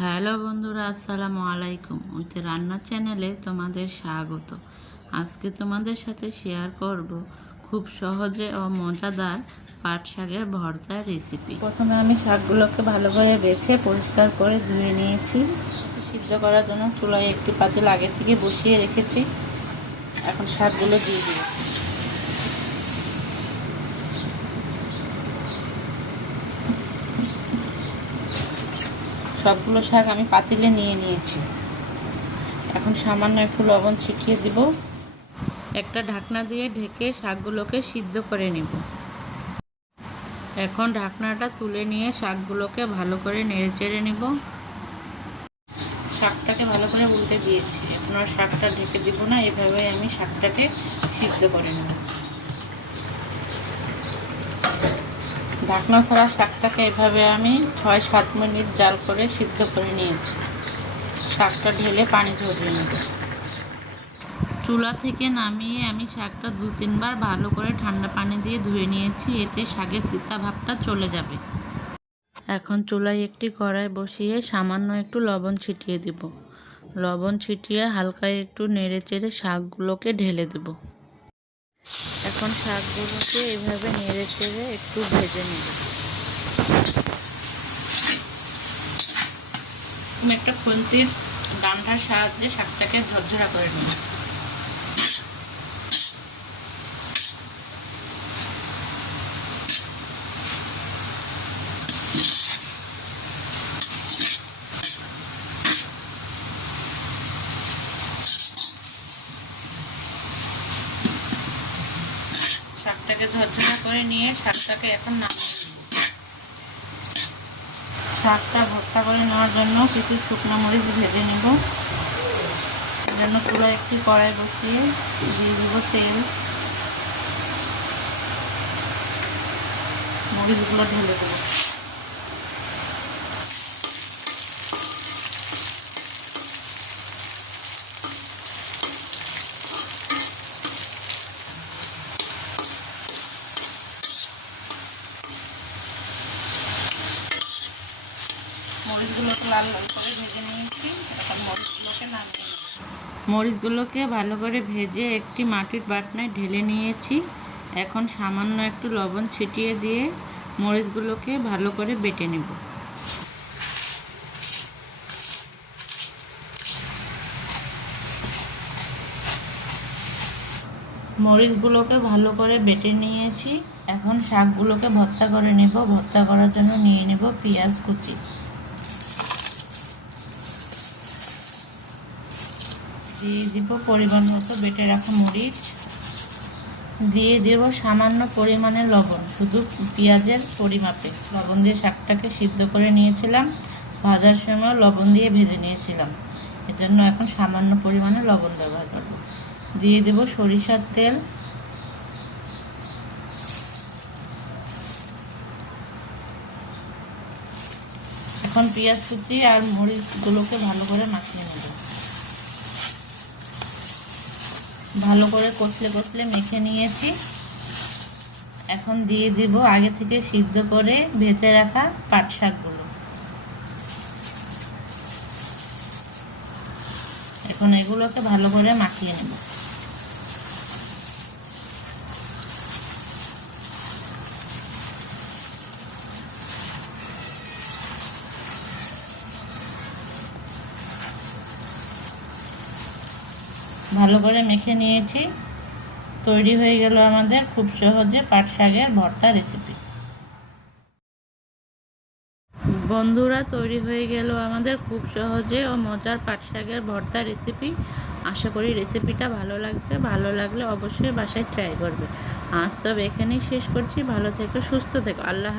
Hello বন্ধুরা, আসসালামু আলাইকুম। উইথ রান্না চ্যানেলে তোমাদের স্বাগত। আজকে তোমাদের সাথে শেয়ার করব খুব সহজে ও মজাদার পাট শাকের ভর্তার রেসিপি। প্রথমে আমি শাকগুলোকে ভালো করে বেছে পরিষ্কার করে ধুয়ে নিয়েছি। সিদ্ধ করার জন্য চুলায় একটি পাতিল আগে থেকে বসিয়ে রেখেছি। এখন শাকগুলো দিয়ে দিই। সবগুলো শাক আমি পাতিলে নিয়ে নিয়েছি। এখন সামান্য একটু লবণ ছিটিয়ে দিব। একটা ঢাকনা দিয়ে ঢেকে শাকগুলোকে সিদ্ধ করে নিব। এখন ঢাকনাটা তুলে নিয়ে শাকগুলোকে ভালো করে নেড়েচেড়ে নিব। শাকটাকে ভালো করে উল্টে দিয়েছি। এখন আর শাকটা ঢেকে দিব না, এভাবে আমি শাকটাকে সিদ্ধ করে নেব। ঢাকনা ছাড়া শাকটাকে এভাবে আমি 6-7 মিনিট জাল করে সিদ্ধ করে নিয়েছি। শাকটা ঢেলে পানি ঝরিয়ে নেব। চুলা থেকে নামিয়ে আমি শাকটা 2-3 বার ভালো করে ঠান্ডা পানি দিয়ে ধুয়ে নিয়েছি। এতে শাকের তিতা ভাবটা চলে যাবে। এখন চুলায় একটি কড়াই বসিয়ে সামান্য একটু লবণ ছিটিয়ে দিব। লবণ ছিটিয়ে হালকা একটু নেড়ে চেড়ে শাকগুলোকে ঢেলে দেব। এখন শাকগুলোকে এভাবে নেড়ে চেড়ে একটু ভেজে নেব। একটা খুন্তির ডান্ডার সাহায্যে শাকটাকে ঝরঝরা করে নেব। শাকটাকে ঝরঝরা করে নিয়ে শাকটাকে এখন নামিয়ে নেব। শাকটা ভর্তা করে নেওয়ার জন্য কিছু শুকনো মরিচ ভেজে নেব। এর জন্য চুলায় একটি কড়াই বসিয়ে দিয়ে দেব তেল। মরিচগুলো ঢেলে দেবো। মরিচগুলোকে লাল লাল করে ভেজে নিয়েছি। এখন মরিচগুলোকে নামিয়ে নিয়েছি। মরিচগুলোকে ভালো করে ভেজে একটি মাটির বাটনায় ঢেলে নিয়েছি। এখন সামান্য একটু লবণ ছিটিয়ে দিয়ে মরিচগুলোকে ভালো করে বেটে নেব। মরিচগুলোকে ভালো করে বেটে নিয়েছি। এখন শাকগুলোকে ভর্তা করে নেব। ভর্তা করার জন্য নিয়ে নেব পেঁয়াজ কুচি। দিয়ে দিব পরিমাণ মতো বেটে রাখা মরিচ। দিয়ে দেব সামান্য পরিমাণে লবণ, শুধু পেঁয়াজের পরিমাপে। লবণ দিয়ে শাকটাকে সিদ্ধ করে নিয়েছিলাম। ভাজার সময় লবণ দিয়ে ভেজে নিয়েছিলাম, এজন্য এখন সামান্য পরিমাণে লবণ ব্যবহার করব। দিয়ে দেব সরিষার তেল। এখন পেঁয়াজ কুচি আর মরিচগুলোকে ভালো করে মাখিয়ে নেব। ভালো করে কষলে কষলে মেখে নিয়েছি। এখন দিয়ে দিব আগে থেকে সিদ্ধ করে ভেজে রাখা পাট শাকগুলো। এখন এগুলোকে ভালো করে মাখিয়ে নেব। ভালো করে মেখে নিয়েছি। তৈরি হয়ে গেল আমাদের খুব সহজে পাট শাকের ভর্তা রেসিপি। বন্ধুরা, তৈরি হয়ে গেল আমাদের খুব সহজে ও মজার পাট শাকের ভর্তা রেসিপি। আশা করি রেসিপিটা ভালো লাগবে। ভালো লাগলে অবশ্যই বাসায় ট্রাই করবে। আজ তবে এখানেই শেষ করছি। ভালো থেকো, সুস্থ থেকো। আল্লাহ।